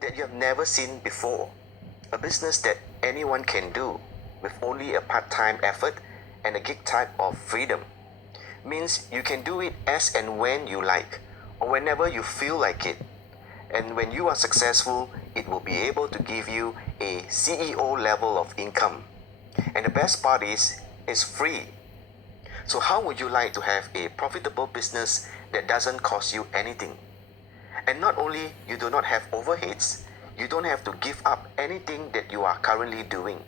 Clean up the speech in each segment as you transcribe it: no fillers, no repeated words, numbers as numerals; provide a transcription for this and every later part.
that you have never seen before. A business that anyone can do with only a part-time effort and a gig type of freedom. Means you can do it as and when you like, or whenever you feel like it. And when you are successful, it will be able to give you a CEO level of income. And the best part is, it's free. So how would you like to have a profitable business that doesn't cost you anything? And not only you do not have overheads, you don't have to give up anything that you are currently doing.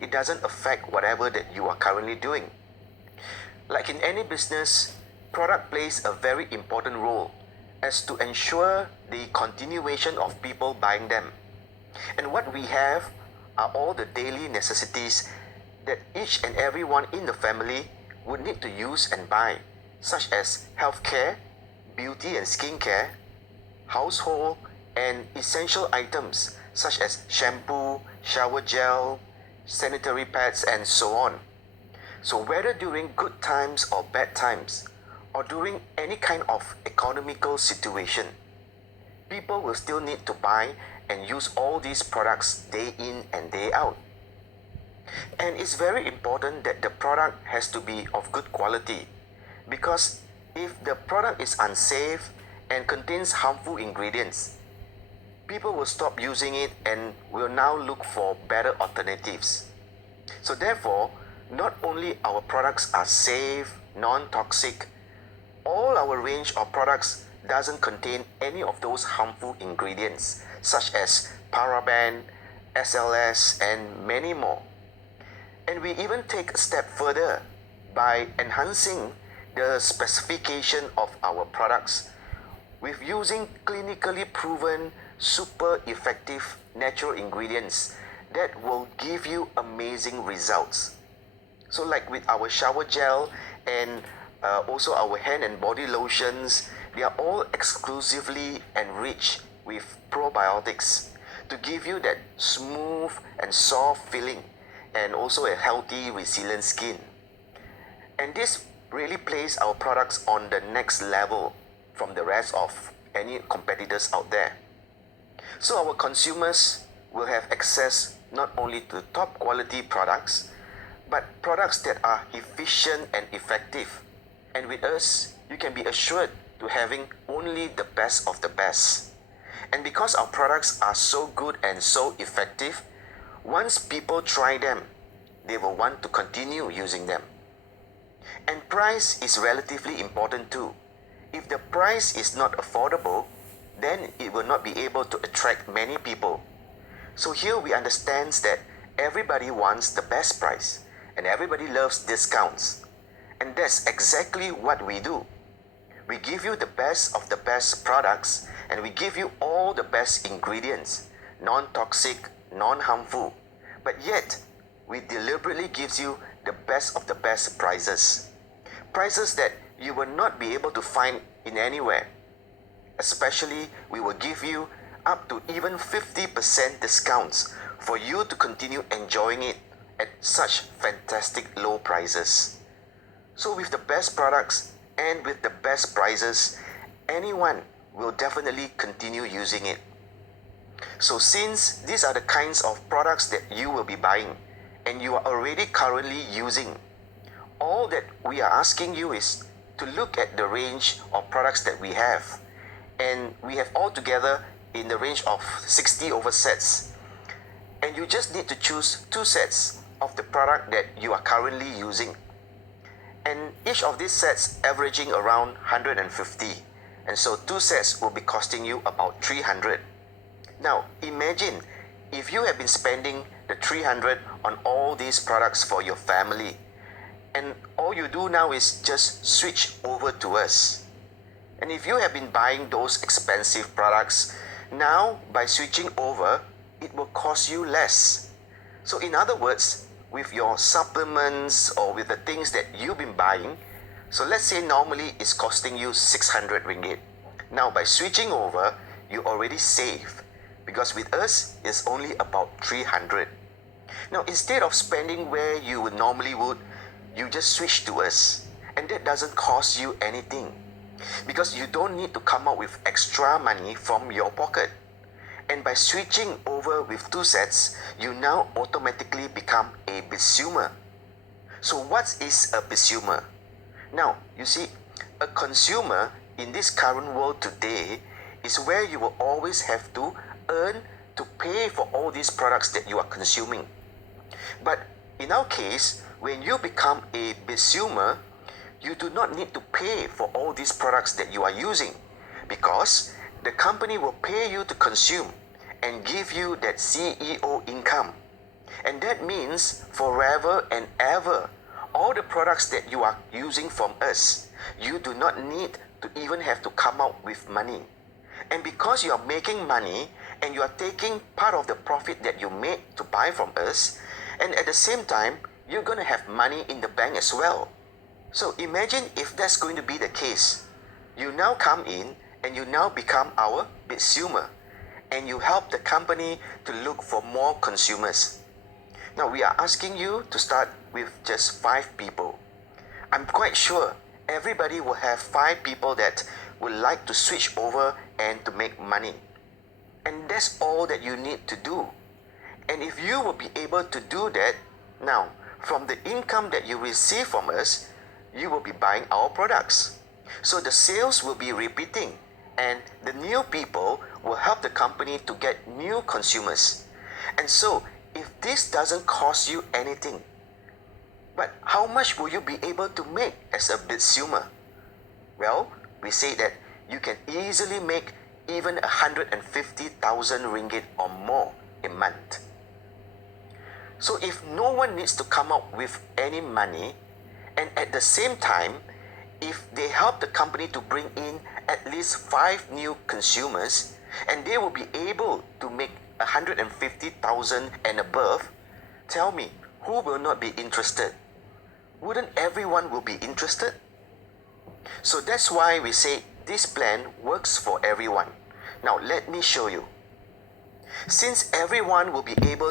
It doesn't affect whatever that you are currently doing. Like in any business, product plays a very important role as to ensure the continuation of people buying them. And what we have are all the daily necessities that each and everyone in the family would need to use and buy, such as healthcare, beauty and skincare, household, and essential items such as shampoo, shower gel, sanitary pads, and so on. So whether during good times or bad times, or during any kind of economical situation, people will still need to buy and use all these products day in and day out. And it's very important that the product has to be of good quality, because if the product is unsafe and contains harmful ingredients, people will stop using it and will now look for better alternatives. So therefore, not only our products are safe, non-toxic, all our range of products doesn't contain any of those harmful ingredients such as paraben, SLS, and many more. And we even take a step further by enhancing the specification of our products with using clinically proven, super effective natural ingredients that will give you amazing results. So like with our shower gel and also our hand and body lotions, they are all exclusively enriched with probiotics to give you that smooth and soft feeling and also a healthy, resilient skin. And this really places our products on the next level from the rest of any competitors out there. So our consumers will have access not only to top quality products, but products that are efficient and effective. And with us, you can be assured to having only the best of the best. And because our products are so good and so effective, once people try them, they will want to continue using them. And price is relatively important too. If the price is not affordable, then it will not be able to attract many people. So here we understand that everybody wants the best price and everybody loves discounts. And that's exactly what we do. We give you the best of the best products and we give you all the best ingredients, non-toxic, non-harmful. But yet, we deliberately gives you the best of the best prices. Prices that you will not be able to find in anywhere. Especially, we will give you up to even 50% discounts for you to continue enjoying it at such fantastic low prices. So with the best products and with the best prices, anyone will definitely continue using it. So since these are the kinds of products that you will be buying and you are already currently using, all that we are asking you is to look at the range of products that we have. And we have all together in the range of 60 over sets. And you just need to choose 2 sets of the product that you are currently using. And each of these sets averaging around 150. And so 2 sets will be costing you about 300. Now imagine if you have been spending the 300 on all these products for your family, and all you do now is just switch over to us. And if you have been buying those expensive products, now by switching over, it will cost you less. So in other words, with your supplements or with the things that you've been buying, so let's say normally it's costing you 600 ringgit. Now by switching over, you already save, because with us it's only about 300. Now instead of spending where you would normally would, you just switch to us, and that doesn't cost you anything, because you don't need to come up with extra money from your pocket. And by switching over with 2 sets, you now automatically become a consumer. So what is a consumer? Now, you see, a consumer in this current world today is where you will always have to earn to pay for all these products that you are consuming. But in our case, when you become a consumer, you do not need to pay for all these products that you are using, because the company will pay you to consume and give you that CEO income. And that means forever and ever, all the products that you are using from us, you do not need to even have to come out with money. And because you are making money and you are taking part of the profit that you made to buy from us, and at the same time, you're going to have money in the bank as well. So imagine if that's going to be the case. You now come in and you now become our consumer, and you help the company to look for more consumers. Now we are asking you to start with just 5 people. I'm quite sure everybody will have 5 people that would like to switch over and to make money. And that's all that you need to do. And if you will be able to do that, now from the income that you receive from us, you will be buying our products. So the sales will be repeating, and the new people will help the company to get new consumers. And so if this doesn't cost you anything, but how much will you be able to make as a consumer? Well, we say that you can easily make even 150,000 ringgit or more a month. So if no one needs to come up with any money, and at the same time, if they help the company to bring in at least 5 new consumers, and they will be able to make 150,000 and above, tell me, who will not be interested? Wouldn't everyone will be interested? So that's why we say this plan works for everyone. Now let me show you. Since everyone will be able